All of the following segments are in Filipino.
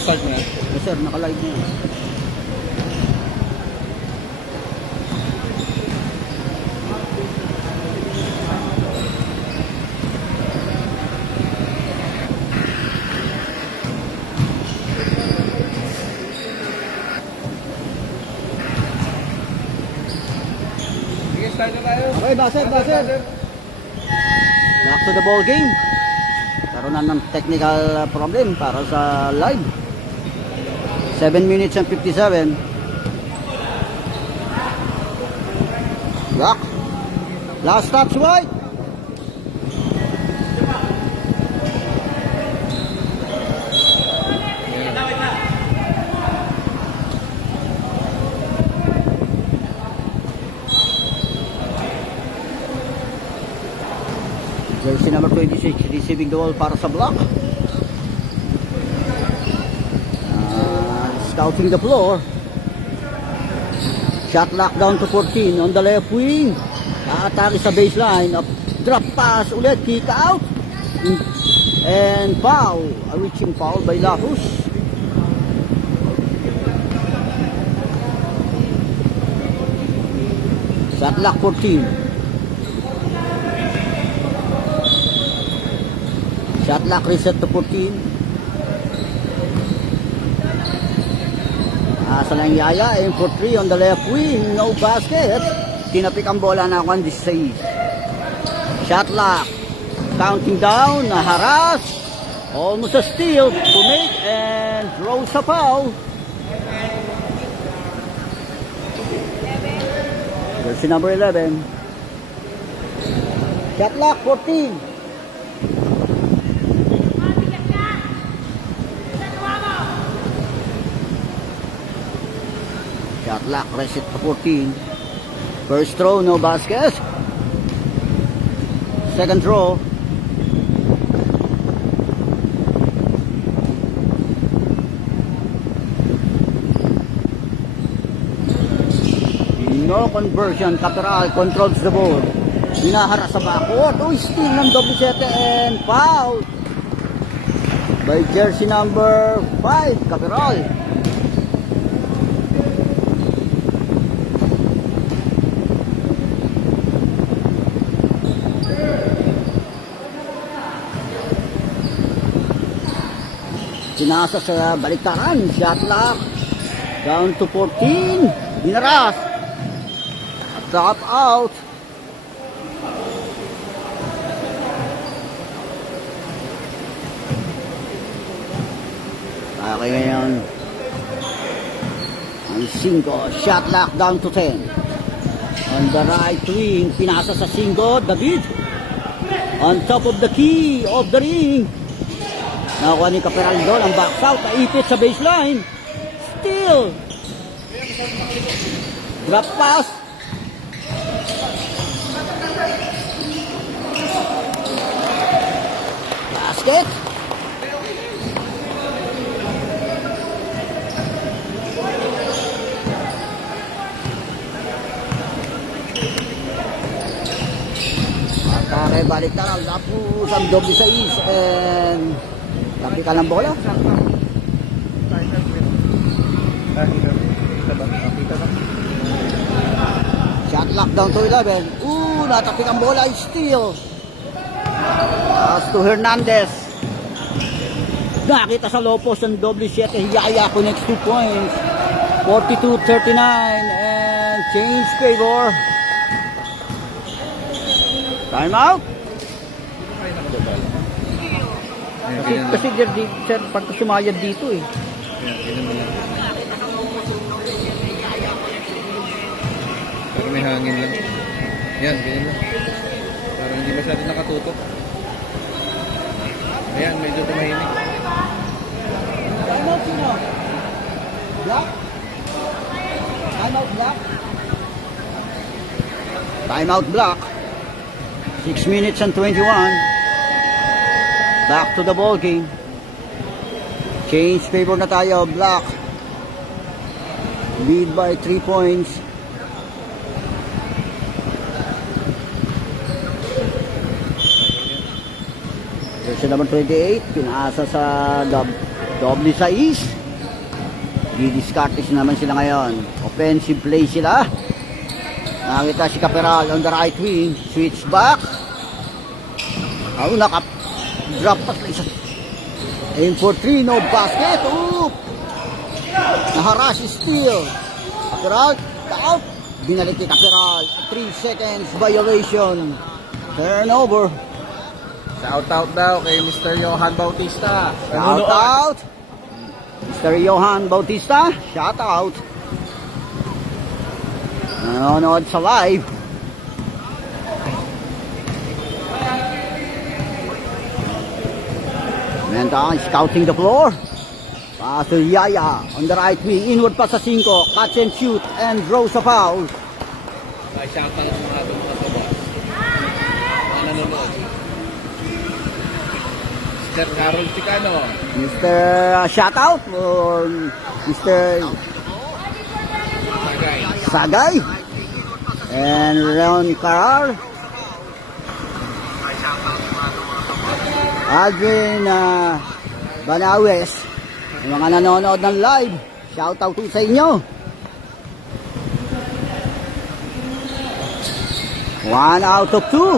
start na yan? Yes sir, naka-live na yan. Sige, start na tayo. Okay, baser. Back to the ball game. Karoon na ng technical problem para sa live. 7 minutes and 57. Back. Last stops white. Jersey number 26 receiving the ball para sa block. Scouting the floor. Shot lock down to 14 on the left wing. Atake sa baseline. Drop pass ulit. Kick out. And foul. A reaching foul by Lapus. Shot lock 14. Shot lock reset to 14. Asa lang Yaya, aim for 3 on the left wing, no basket. Tinapik ang bola na 1-6. Shot lock, counting down, naharas. Almost a steal to make and throws a foul. Jersey number 11. Shot lock 14. Shot lock, reset to 14. First throw, no basket. Second throw. No conversion. Capital controls the ball. Hinahara sa backcourt. Oh, steal ng W7 and foul by jersey number 5, Capital. Sinasa sa baliktaran. Shot lock. Down to 14. Dinaras. Drop out. Okay ngayon. Ang 5. Shot lock down to 10. On the right wing. Pinasa sa 5. David. On top of the key of the ring. Nakuha ni Capital doon ang box out. Naipit sa baseline. Steal. Drop pass. Basket. Atake balik na. Lapus ang W6 and tapi ka ng bola. Shot lock down to 11. Natapik ang bola. Steal. Pass to Hernandez. Nakita sa low post ng W7. Yaya connects 2 points. 42-39 and change favor. Time out. Kasi sir, pag sumayad dito eh. Pero may hangin lang. Yan, ganyan lang. Parang hindi masyado nakatutok. Ayan, medyo tumahimik. Time out sino? Block? Time out block? Time out block. 6 minutes and 21. Back to the ball game. Change favor na tayo. Block. Lead by 3 points. Jersey number 28, pinasa sa doble sa east. Didiscartes naman sila ngayon. Offensive play sila. Nakita si Caperal on the right wing. Switch back. Drop pass. Aim for 3, no basket. Oop! Naharas steal. Caperal, out. Binalik ni Caperal. 3 seconds violation. Turnover. Shout out daw kay Mr. Johan Bautista. Shout out. Mr. Johan Bautista, shout out. Nanonood sa live. Menta scouting the floor. Pass to Yaya on the right wing. Inward pass sa 5. Catch and shoot and draws a foul. Shout out sa mga sabot. Mga nanonood. Mr. Carol Chicano. Mr. Shout out or Mr. Sagay. And Ron Carrar. Alvin Banawes. Yung mga nanonood ng live, shout out to sa inyo. 1 out of 2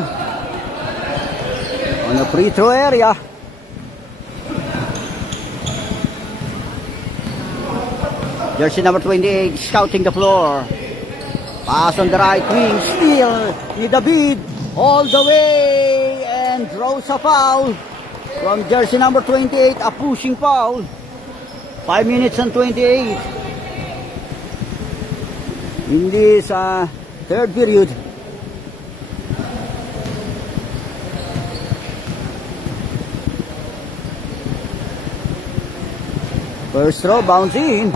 on the free throw area. Jersey number 28 scouting the floor. Pass on the right wing. Steal ni David all the way and draws a foul from jersey number 28. A pushing foul. 5 minutes and 28 in this third period. First throw bounce in.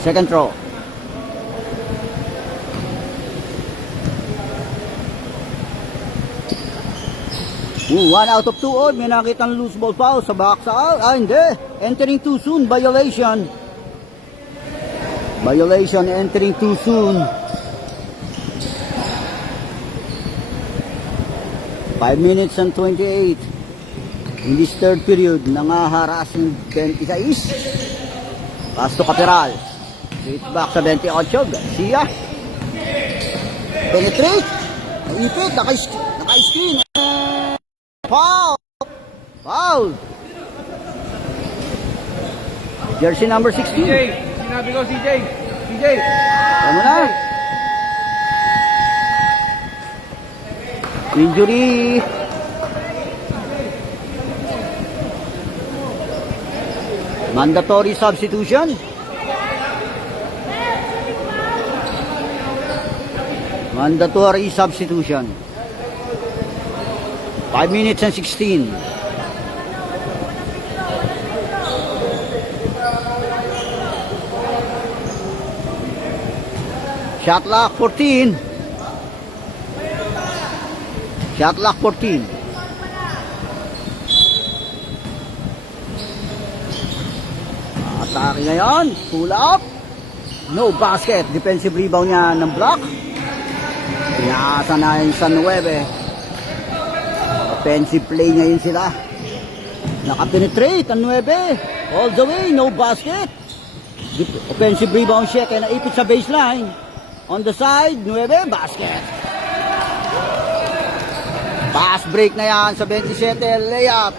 Second throw. One out of 2 odd. May nakitang loose ball foul sa box out. Hindi. Entering too soon. Violation. Violation. Entering too soon. 5 minutes and 28 in this third period. Nangaharas yung 26. Pass to Caperal. Switch back sa 28. Garcia. Penetrate. Naipit. Naka-screen. Foul! Foul! Jersey number 16. CJ! Sinabi ko CJ! CJ! Tama na. Injury. Mandatory substitution. Mandatory substitution. 5 minutes and 16. Shot clock 14. Shot clock 14. Atake ngayon. Pull up. No basket. Defensive rebound niya ng block. Pinasa na yung San 9. Offensive play ngayon sila. Nakapenetrate ang 9. All the way, no basket. Offensive rebound siya kaya naipit sa baseline. On the side, 9, basket. Pass break na yan sa 27. Layup.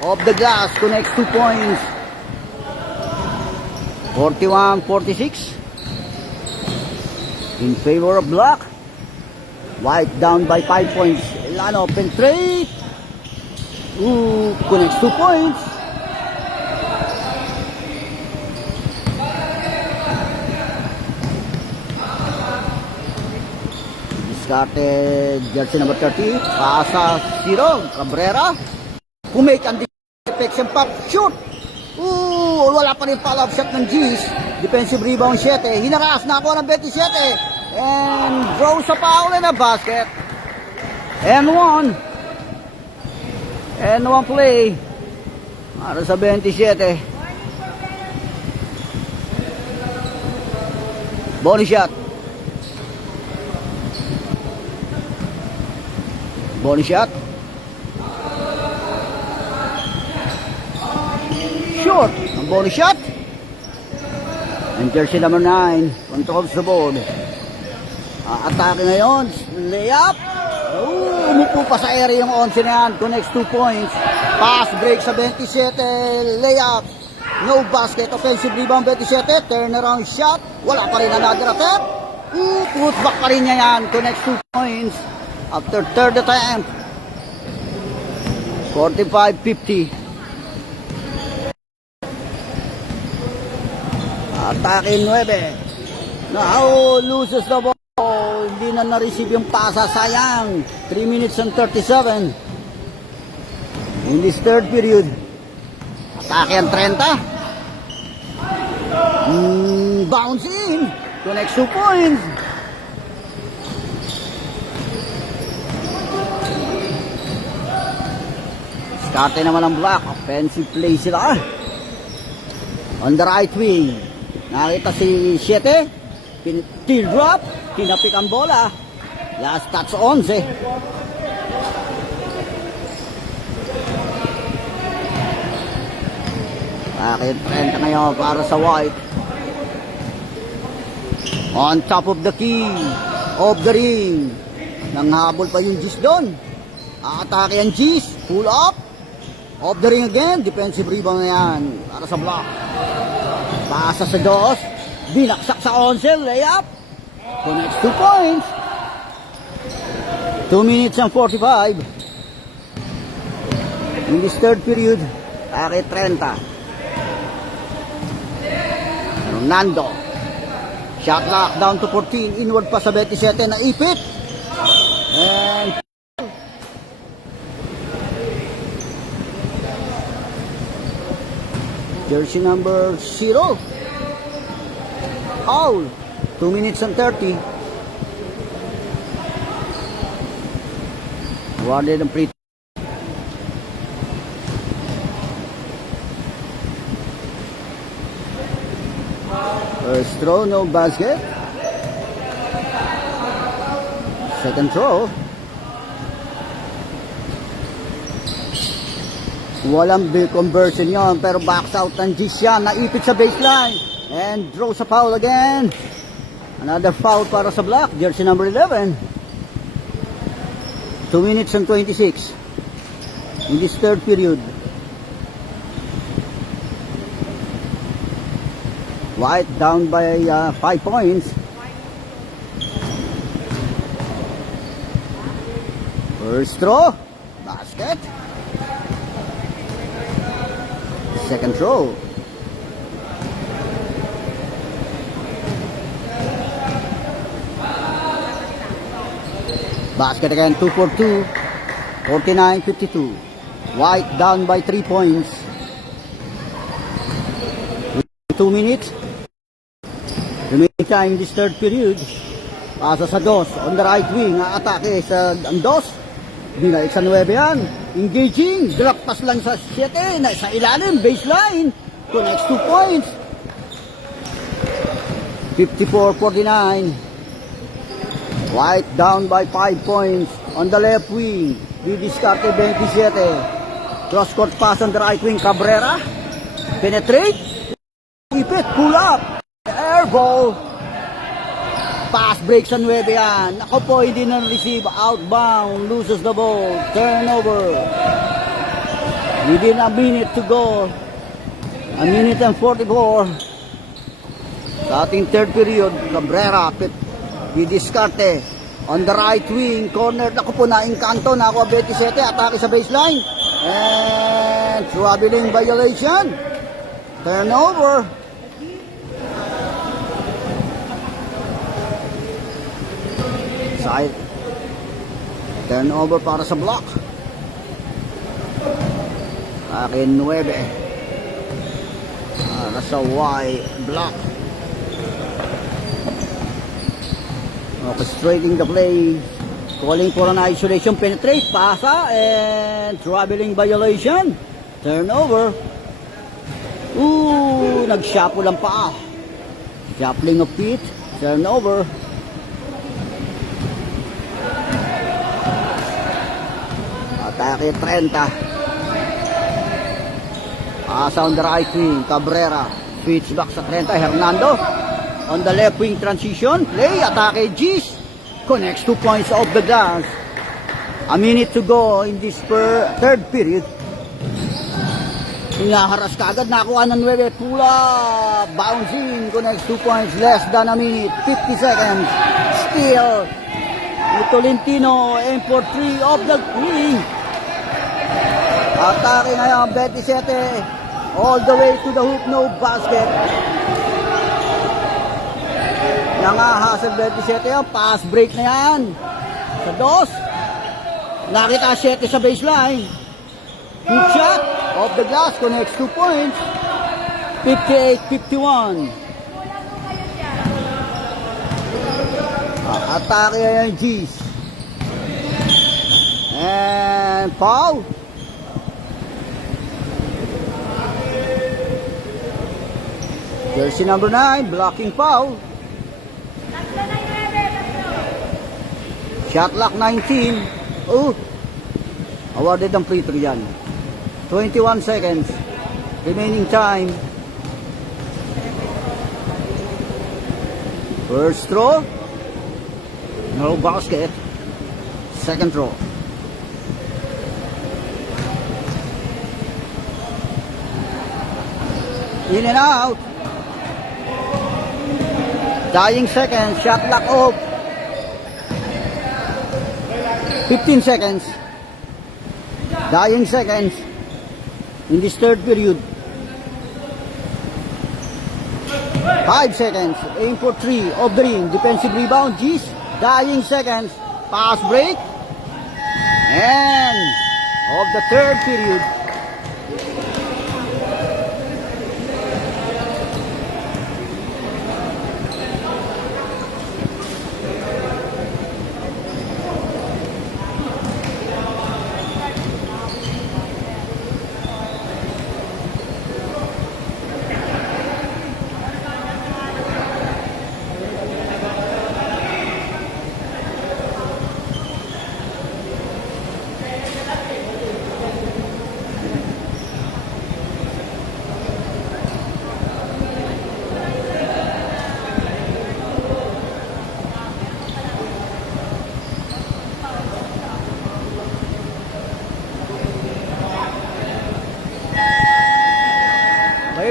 Off the glass, connects 2 points. 41-46. In favor of Black. White down by 5 points. Elano penetrate. Connects 2 points. Discarded jersey number 30. Pasa 0. Cabrera. Kumake ang deflection pop. Shoot. Wala pa rin follow-up shot ng G's. Defensive rebound 7. Hinaras na ako ng 27. And draws a foul and a basket. And one play. Para sa 27. Body shot. Body shot. short. Ang bonus shot. And jersey number 9 controls the board. Atake ngayon. Layup. Umupo pa sa area yung 11 na yan. Connects 2 points. Pass break sa 27. Layup. No basket. Offensive rebound 27. Turnaround shot. Wala pa rin another attempt. Putback pa rin niya yan. Connects 2 points. After third attempt. 45-50. Atake 9. Now loses the ball. Hindi na na-receive yung pasa. Sayang. 3 minutes and 37. In this third period. Atake ang 30. Bounce in. Connects 2 points. Starte naman ang block. Offensive play sila. On the right wing. Nakita si 7. Teardrop. Tinapik ang bola. Last touch 11. Bakit 30 ngayon para sa White. On top of the key of the ring. Nanghabol pa yung Gis doon. Aatake ang Gis. Pull up. Off the ring again. Defensive rebound na yan. Para sa block. Pasa sa Dos. Binaksak sa 11. Layup. Connects 2 points. 2 minutes and 45. In this third period. Atake 30. Ronaldo. Shot lock down to 14. Inward pa sa 27. Naipit. And jersey number 0. Foul. 2 minutes and 30. Awarded ang free. First throw, no basket. Second throw. Walang big conversion yon, pero backs out ng Gis yan. Naipit sa baseline. And draws a foul again. Another foul para sa block. Jersey number 11. 2 minutes and 26. In this third period. White down by 5 points. First throw. Basket. Second throw. Basket again, 2 for 2. 49-52. White down by 3 points. 2 minutes. Remaining time in this third period. Pasa sa Dos. On the right wing. Atake sa ang Dos. Binalik sa 9 yan. Engaging. Drop pass lang sa 7. Sa ilalim. Baseline. Connects 2 points. 54-49. White down by 5 points. On the left wing. Didiscarte 27. Cross court pass on the right wing. Cabrera. Penetrate. Ipit. Pull up. Air ball. Pass break sa 9 yan. Ako po, hindi na receive. Outbound. Loses the ball. Turnover. Within a minute to go. A minute and 44. Sa ating third period. Cabrera. Didiscarte. On the right wing. Corner. Ako po, na-inkanto. Nakuha 27. Atake sa baseline. And traveling violation. Turnover. Side. Turnover para sa block. Akin 9. Para sa Y block. Orchestrating the play. Calling for an isolation. Penetrate. Pasa. And traveling violation. Turnover. Nag-shuffle lang pa. Shuffling of feet. Turnover. Atake 30. Asa on the right wing, Cabrera. Switch back sa 30, Hernando. On the left wing transition, play, atake, Gis. Connects 2 points off the glass. A minute to go in this third period. Hinaharas ka agad, nakuha ng 9, Pula, bouncing, connects 2 points, less than a minute, 50 seconds, still, Tolentino, aim for 3 off the wing, atake ngayon, 27, all the way to the hoop, no basket, nangahasal 27 yan, pass break na yan, sa dos, nakita 7 sa baseline, hook shot, off the glass, connects 2 points. 58-51. Atake yan, G's. And foul. Jersey number 9, blocking foul. Shot clock 19. Oh, awarded ang free throw yan. 21 seconds remaining time. First throw, no basket. Second throw, in and out. Dying seconds, shot clock off. 15 seconds. Dying seconds in this third period. 5 seconds, aim for 3, off the ring, defensive rebound, G's, dying seconds, pass break, and of the third period.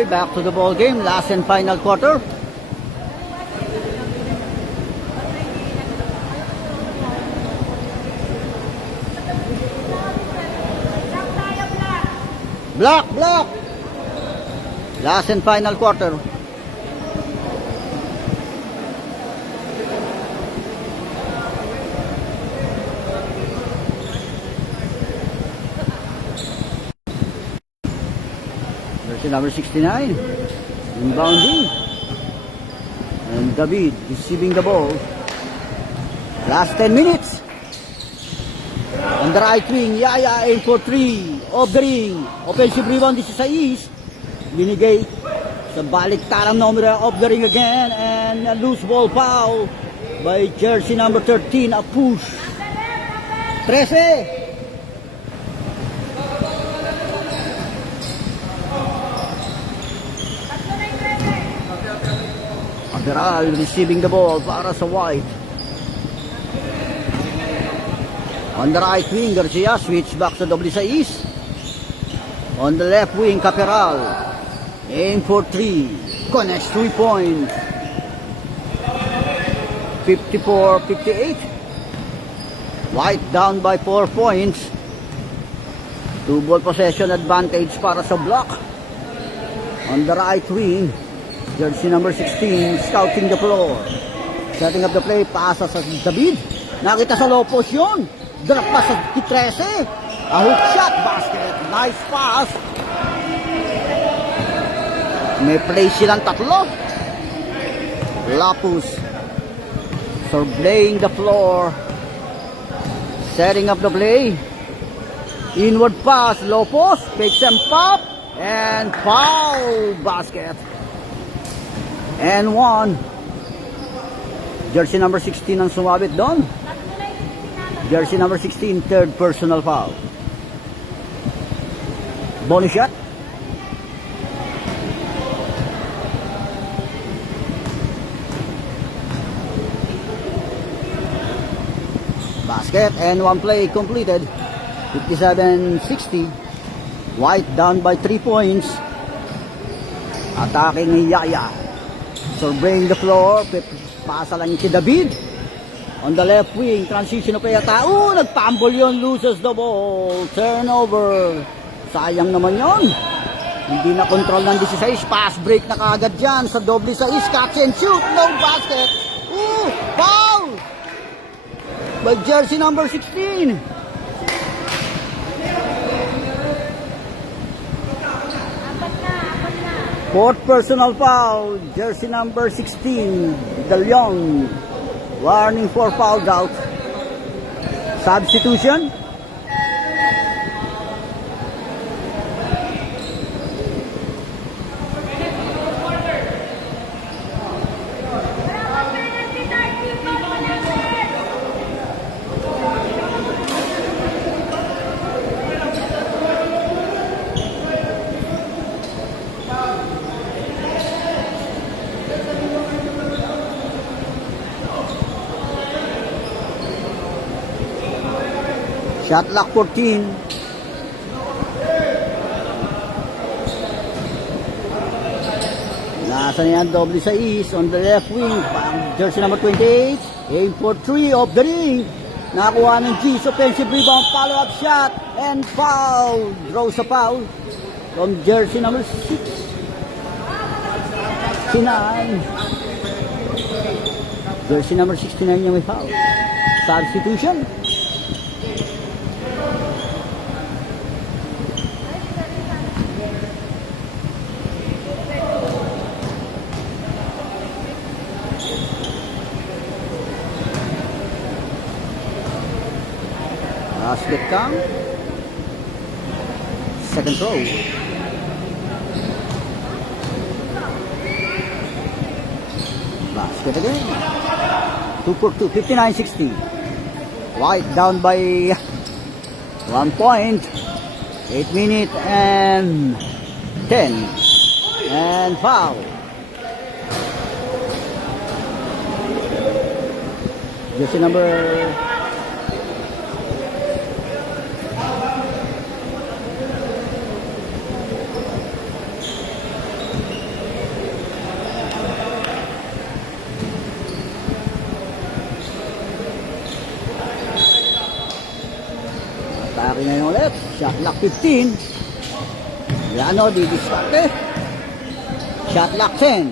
Back to the ball game, last and final quarter. Block. Last and final quarter. Number 69, inbounding, and David receiving the ball. Last 10 minutes. On the right wing, Yaya aim for 3, off the ring, offensive rebound, this is sa East. Binigay sa baliktarang numero, off the ring again, and a loose ball foul by jersey number 13, a push. 13. Peral receiving the ball para sa White. On the right wing, Garcia switch back sa W6. On the left wing, Caperal. Aim for 3. Connects 3 points. 54-58. White down by 4 points. 2 ball possession advantage para sa block. On the right wing, jersey number 16, scouting the floor. Setting up the play, pasa sa David. Nakita sa low post yun. Drop pa sa 13. A hook shot, basket. Nice pass. May play silang tatlo. Lapus surveying the floor. Setting up the play. Inward pass, low post. Takes and pop. And foul, basket. And 1. Jersey number 16 ang sumabit doon. Jersey number 16, third personal foul. Bonus shot. Basket and one play completed. 57-60. White down by 3 points. Attacking ni Yaya. Surveying the floor. Pasa lang si David. On the left wing, transition na kaya tao. Nagpambol yun, loses the ball. Turnover. Sayang naman yon. Hindi na control ng 16. Pass break na kaagad dyan sa doble sa catch and shoot. No basket. Foul! By jersey number 16. Fourth personal foul. Jersey number 16. De Leon. Warning for foul out. Substitution. Shot clock 14. Nasa niyan doble sa east on the left wing. Jersey number 28. Aim for 3 off the ring. Nakuha ng G's. Offensive rebound. Follow-up shot. And foul. Draws a foul from jersey number 6. 69. Jersey number 69 yung may foul. Substitution. Basket count. Second throw. Basket again. 2 for 2. 59-60. White down by 1 point. 8 minutes and 10. And foul. Jersey number 15. Shot clock 15. Yano, didiskarte. Shot clock 10.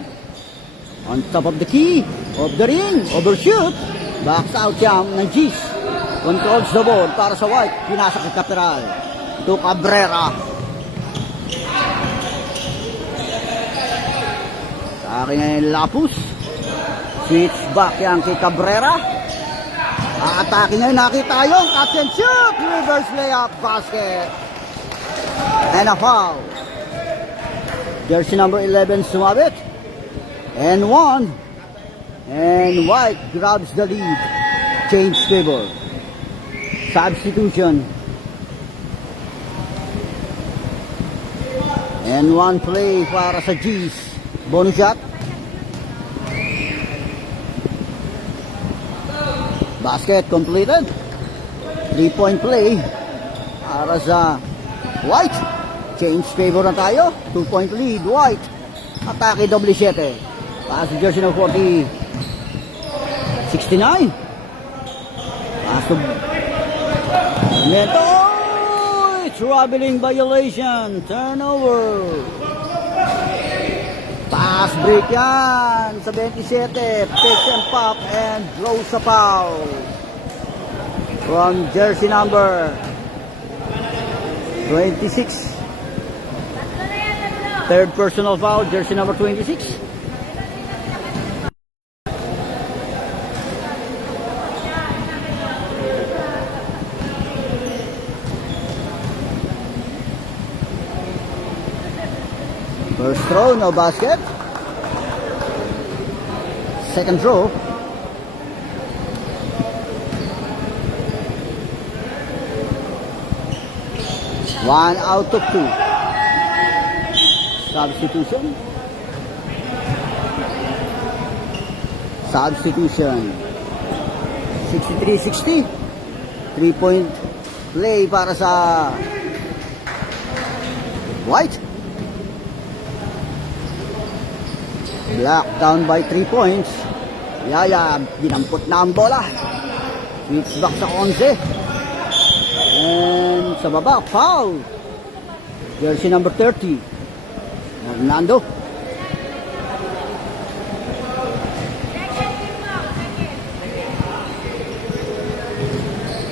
On top of the key. Of the ring. Overshoot. Backs out siya ng G's. Controls the ball para sa White. Pinasa kay Capiral. To Cabrera. Sa akin ngayon Lapus. Switch back yan kay Cabrera. Atake ngayon, nakita yung catch and shoot. Reverse layup basket. And a foul. Jersey number 11 sumabit. And 1. And White grabs the lead. Change favor. Substitution. And 1 play para sa G's. Bonus shot. Basket completed. 3-point play para sa White. Change favor na tayo. 2-point lead. White. Atake doble 7. Pass to jersey number 40. 69. Pass to Neto. Traveling violation. Turnover. Pass break yan sa 27. Pitch and pop and draws a foul from jersey number 26. Third personal foul, jersey number 26. First throw, no basket. Second throw. One out of 2. Substitution. Substitution. 63-60. 3-point play para sa White. Black down by 3 points. Yaya, dinampot na ang bola. Switch back sa 11. And sa baba, foul. Jersey number 30. Hernando.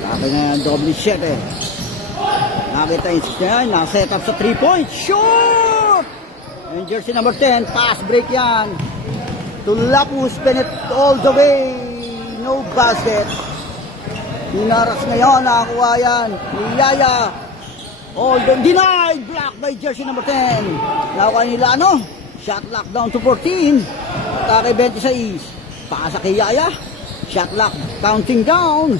Laki na yung double 7. Nakita yung 69, nakaset up sa 3 points. Shoot! And jersey number 10, pass break yan. To Lapus, Bennett all the way. No basket. Hinaras ngayon, nakakuha yan. Yaya. All the denied. Blocked by jersey number 10. Nakuha nila ano? Shot lock down to 14. Atake 26. Pasa kay Yaya. Shot lock counting down.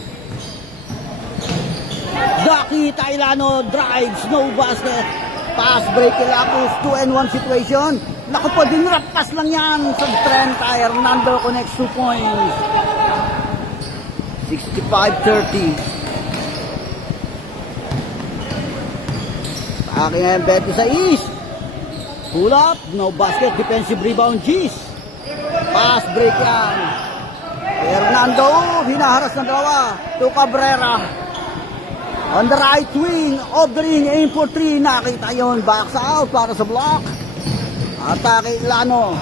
Daki Tailano drives, no basket. Pass break kay Lapus, 2-and-1 situation. Naku po, dinrapas lang yan sa Trent. Hernando connects 2 points. 65-30. Aking ang bet sa East. Pull up, no basket, defensive rebound, G's. Pass break yan. Hernando, hinaharas ng dalawa. To Cabrera. On the right wing of the ring, aim for 3. Nakita yun, backs out para sa block. Atake Lano.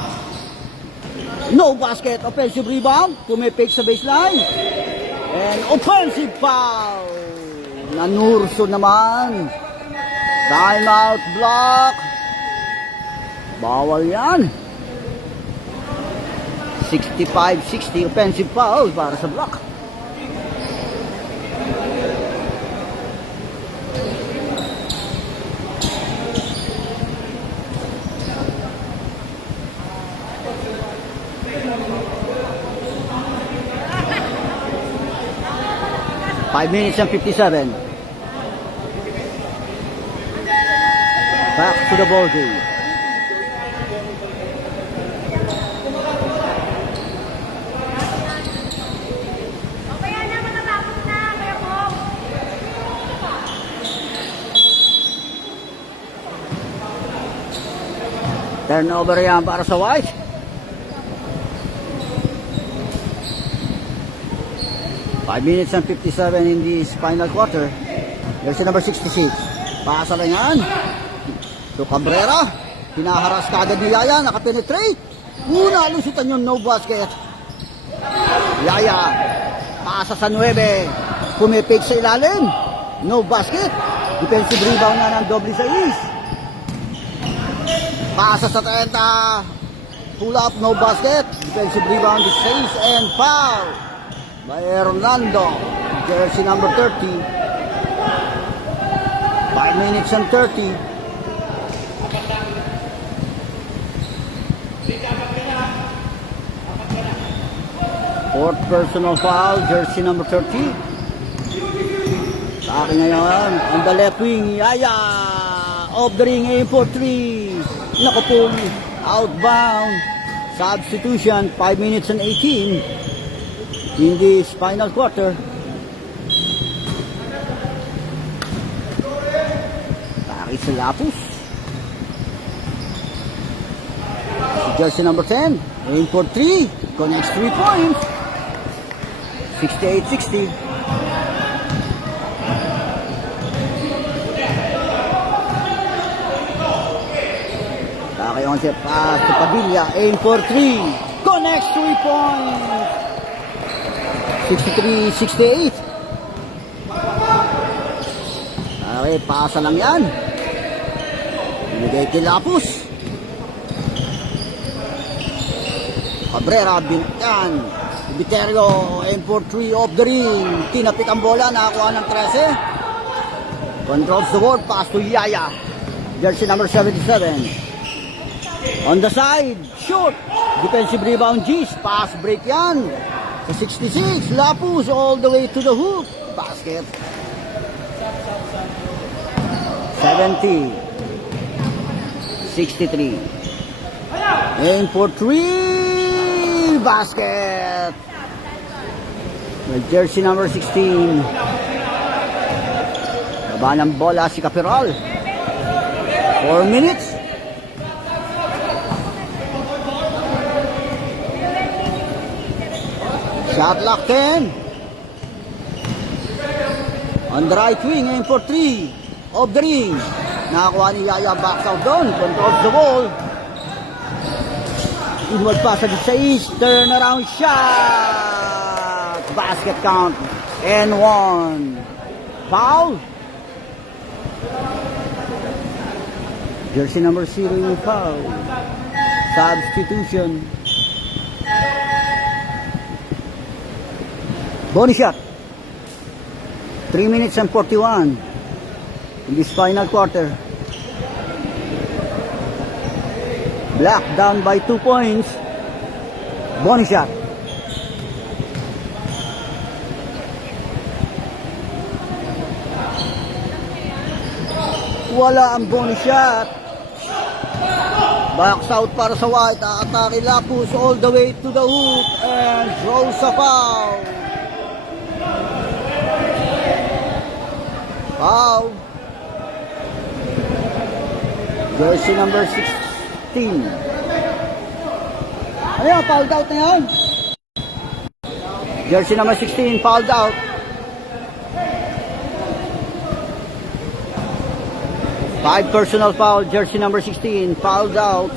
No basket, offensive rebound. Pumipik sa baseline. And offensive foul. Nanurso naman. Timeout block. Bawal yan. 65-60 offensive foul para sa block. Five minutes and 57. Back to the ball game. Kaya na, matatapos na. Kaya po. Turnover yan para sa White. Five minutes and 57 in this final quarter. There's number 66. Pasa lang yan. To Cabrera. Hinaharas ka agad ni Yaya. Nakapenetrate. Una, lusutan yung no basket. Yaya. Pasa sa 9. Pumipig sa ilalim. No basket. Defensive rebound na ng doble sa East. Pasa sa 30. Pull up, no basket. Defensive rebound is 6 and foul by Hernando, jersey number 30. 5 minutes and 30. Fourth personal foul, jersey number 30. Sa akin ngayon, on the left wing, Yaya, off the ring, aim for 3. Nakapul, outbound, substitution, 5 minutes and 18. In this final quarter. Taki sa Lapus. Jersey number 10. Aim for 3. Connects 3 points. 68-60. Taki on siya pass to Padilla. Aim for 3. Connects 3 points. 63-68. Okay, pasa lang yan. Binigay kay Lapus. Cabrera, bintan. Viterio, aim for 3 off the ring. Tinapik ang bola, nakakuha ng 13. Controls the board, pass to Yaya. Jersey number 77. On the side, shoot. Defensive rebound, G's. Pass break yan. Sa 66, Lapus all the way to the hoop. Basket. 70. 63. Aim for 3. Basket. With jersey number 16. Baba ng bola si Capiral. 4 minutes. Shot lock 10. On the right wing, aim for 3. Of the ring. Nakakuha ni Yaya, backs out down. Controls the ball. Inward pass sa 16. Turn around shot. Basket count. And 1. Foul. Jersey number 0 yung foul. Substitution. Bonus shot. 3 minutes and 41 in this final quarter. Black down by 2 points. Bonus shot. Wala ang bonus shot. Backs out para sa White. Atake Lapus all the way to the hoop and throws a foul. Foul. Jersey number 16. Ano yan? Fouled out na yan? Jersey number 16, fouled out. Five personal foul. Jersey number 16, fouled out.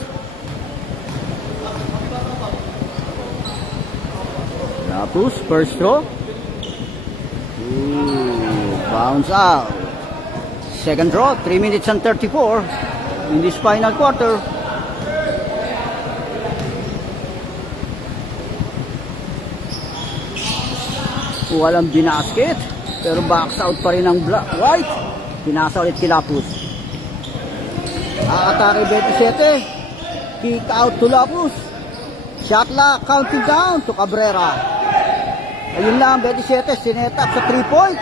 Lapus, first throw. Bounce out. Second draw, 3 minutes and 34 in this final quarter. Walang binasket, pero backs out pa rin ang White. Pinasa ulit kay Lapus. Atake 27. Kick out to Lapus. Shot lock, counting down to Cabrera. Ayun lang, 27, sinet up sa 3-point.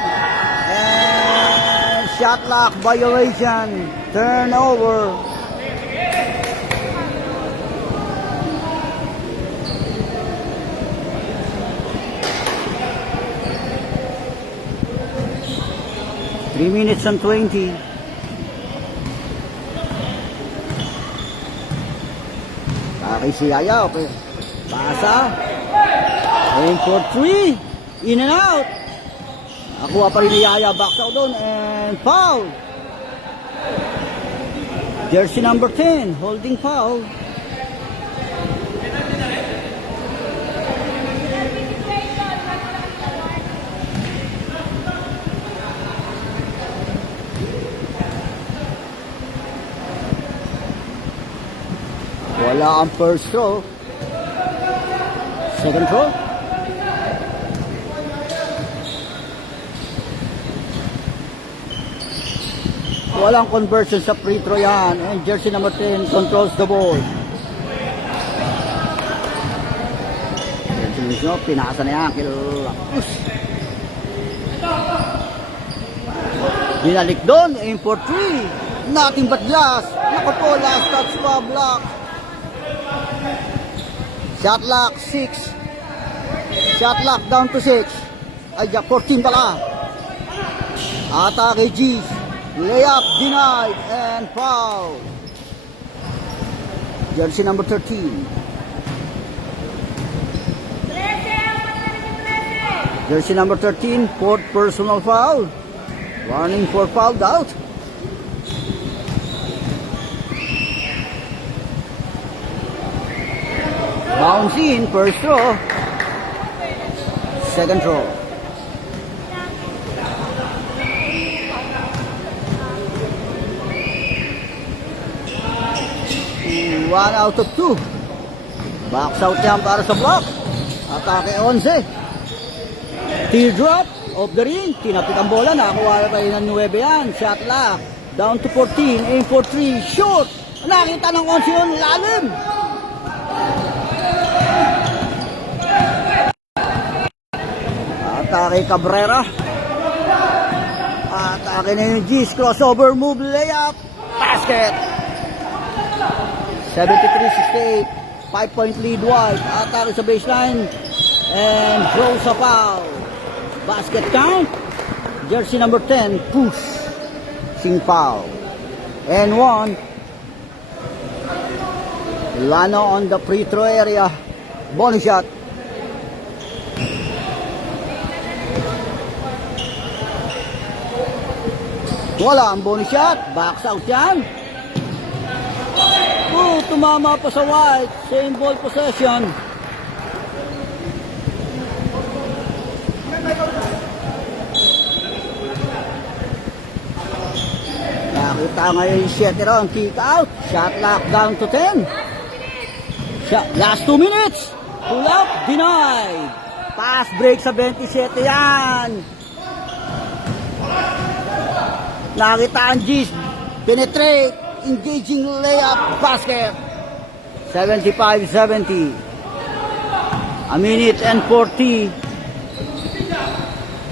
And shot lock violation. Turnover. Three minutes and 20. Okay si Yaya, okay. Pasa. Aim for 3. In and out. Nakuha pa rin ni Yaya. Backs out doon. And foul. Jersey number 10. Holding foul. Wala ang first throw. Second throw. Walang conversion sa free throw yan. And jersey number 10 controls the ball. Jersey number 10, pinasa na yan. Lapus. Dinalik doon. Aim for 3. Nothing but glass. Naku po, last touch pa, block. Shot lock 6. Shot lock down to 6. Ay, 14 pala. Atake G. Layup denied and foul. Jersey number 13. Jersey number 13, fourth personal foul. Warning for fouled out. Bounce in, first throw. Second throw. One out of 2. Box out yan para sa block. Atake 11. Teardrop of the ring. Tinapit ang bola. Nakakuha pa rin ng 9 yan. Shot lock. Down to 14. Aim for 3. Shoot. Nakita ng 11 yun. Lalim. Atake Cabrera. Atake na yung G's. Crossover move. Layup. Basket. 73-68. 5-point lead White. Atake sa baseline. And throws a foul. Basket count. Jersey number 10. Push. touching foul. And one. Lano on the free throw area. Bonus shot. Wala ang bonus shot. Backs out yan. Tumama pa sa White. Same ball possession. Nakita ngayon yung Shetero ang kick out. Shot lock down to 10. Last 2 minutes. Pull up, denied. Pass break sa 27 yan. Nakita ang G's. Penetrate. Engaging layup basket. 75-70. A minute and 40.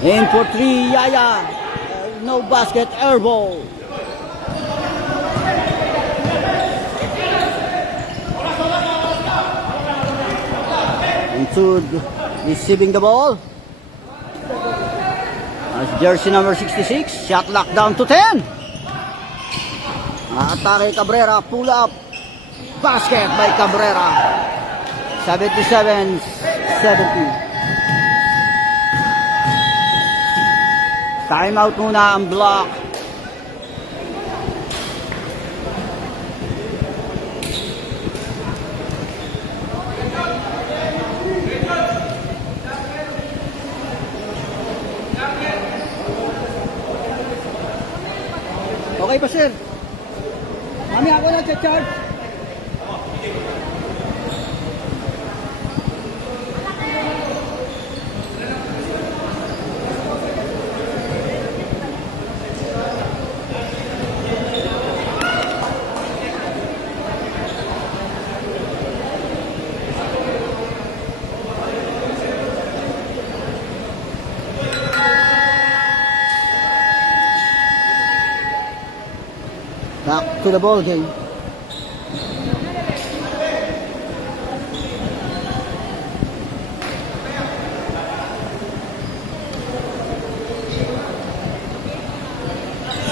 Aim for 3, Yaya. No basket, air ball. Into receiving the ball. As jersey number 66. Shot lock down to 10. Atake Cabrera. Pull up. Basket by Cabrera. 77-70. Timeout muna ang block. Okay pa, sir. Mami, ako na charge. Back to the ball game.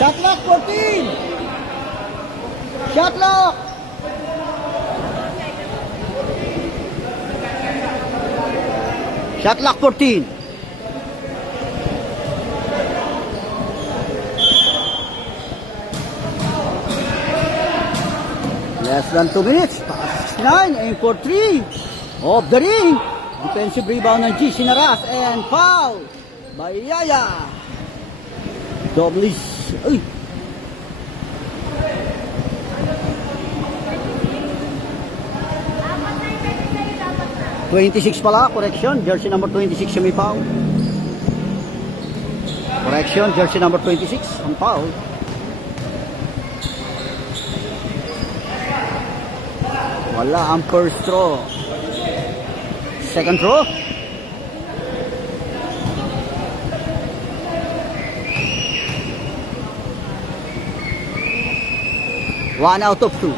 Shot lock 14. Shot lock. Shot lock 14. Less than 2 minutes. Pass 9. Aim for 3. Off the ring. Defensive rebound ng G. Sinaras. And foul by Yaya. Doblis. Uy. Dapat na. 26 pala. Correction. Jersey number 26 yung may foul. Correction. Jersey number 26 ang foul. Wala ang first throw. Second throw. One out of 2.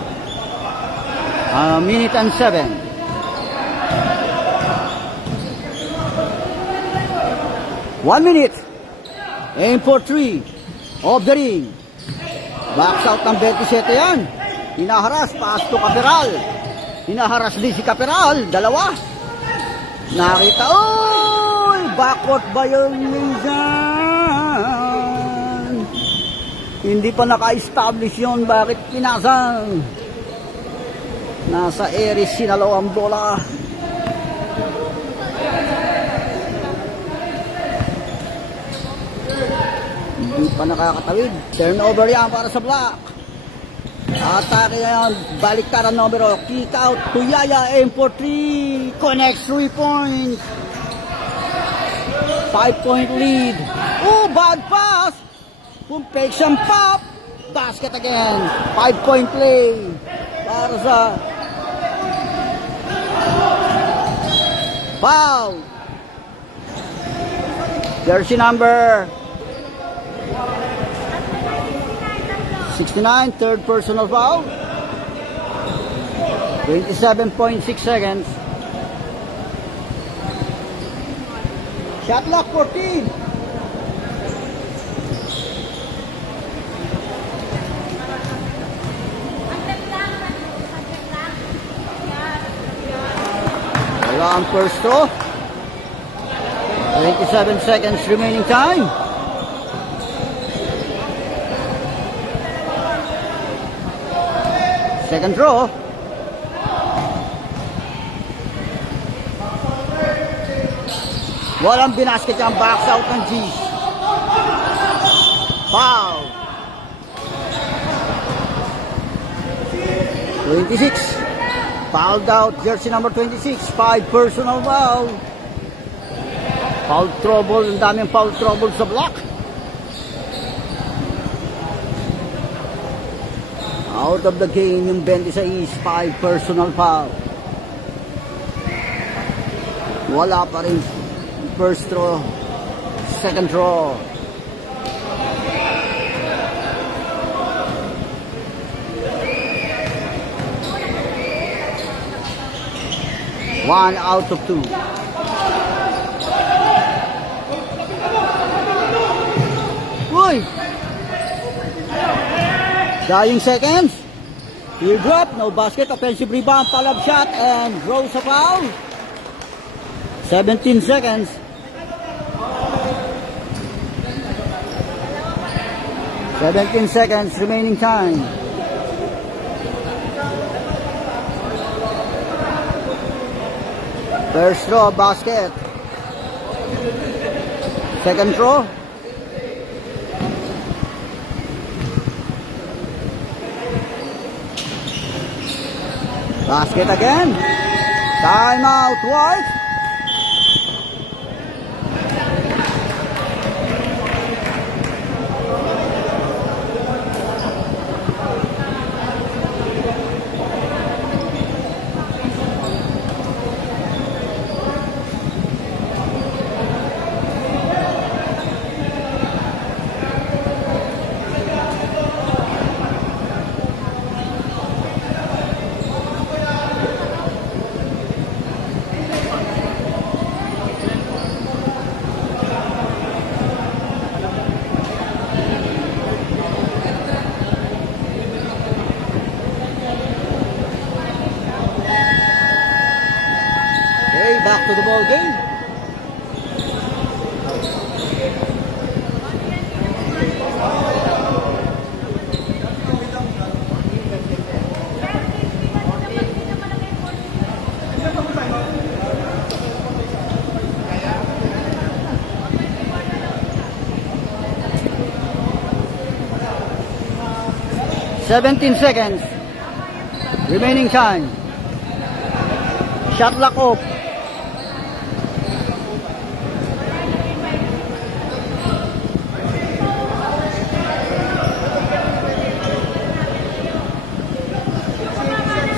A minute and 7. One minute. Aim for 3. Off the ring. Backs out ng 27 yan. Hinaharas. Pass to Caperal. Hinaharas din si Caperal. Dalawa. Nakita. Uy! Backward violation. Hindi pa naka-establish yun. Bakit pinasang? Nasa Aries sinalaw ang bola. Hindi pa nakakatawid. Turnover yan para sa Black. Atake yan, baliktaran numero, kick out to Yaya, aim for 3, connects 3 points. 5-point lead. Oh, bad pass. Confection pop. Basket again. 5-point play. Para sa foul. Jersey number 69, third personal foul. 27.6 seconds. Shot clock 14. Wala ang first throw. 27 seconds remaining time. Second throw. Walang binasket yung box out ng G's. Foul. 26. Fouled out. Jersey number 26. 5 personal foul. Foul trouble. Ang daming foul trouble sa block. Out of the game yung 26. 5 personal foul. Wala pa rin. First throw, second throw. One out of two. Uy! Dying seconds. Heel drop, no basket, offensive rebound, follow-up shot, and draws a foul. 17 seconds. 17 seconds remaining time. First throw, basket. Second throw. Basket again. Timeout, White. Back to the ball game. Seventeen seconds remaining time. Shot clock off.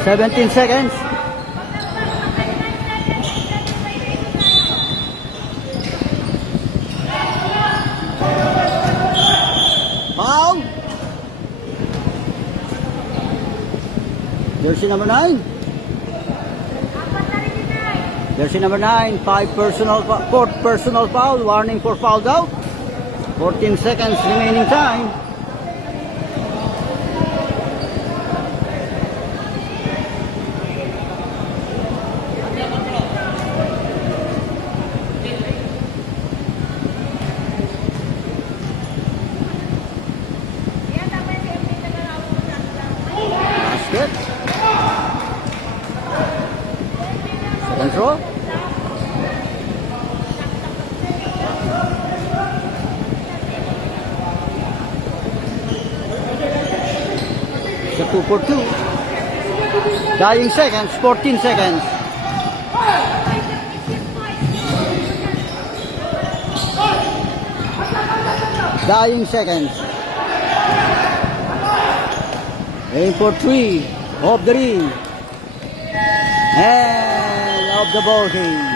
Seventeen seconds. Foul. Jersey number 9. Jersey number 9. 4th personal foul. Warning for fouled out. 14 seconds remaining time. Basket. Second throw. It's a 2 for 2. Dying seconds, 14 seconds. Dying seconds. Aim for 3 of the ring and of the ball game.